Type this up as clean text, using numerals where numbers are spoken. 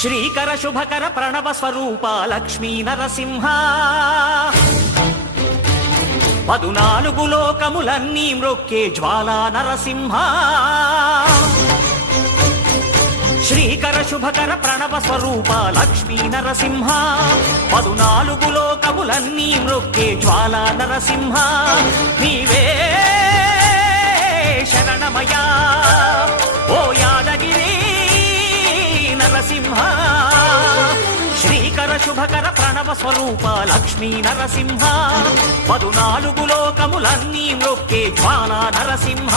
శ్రీకర శుభకర ప్రణవ స్వరూప లక్ష్మీ నరసింహ 14 లోకములన్నీ మ్రొక్కే జ్వాలా నరసింహ శ్రీకర శుభకర ప్రణవ స్వరూప లక్ష్మీ నరసింహ 14 లోకములన్నీ మ్రొక్కే జ్వాలా నరసింహ నీవే శరణమయా ఓ యాదగిరి నరసింహ శ్రీకర శుభకర ప్రణవ స్వరూప లక్ష్మీ నరసింహ 14 లోకములన్నీ మ్రొక్కే జ్వాలా నరసింహ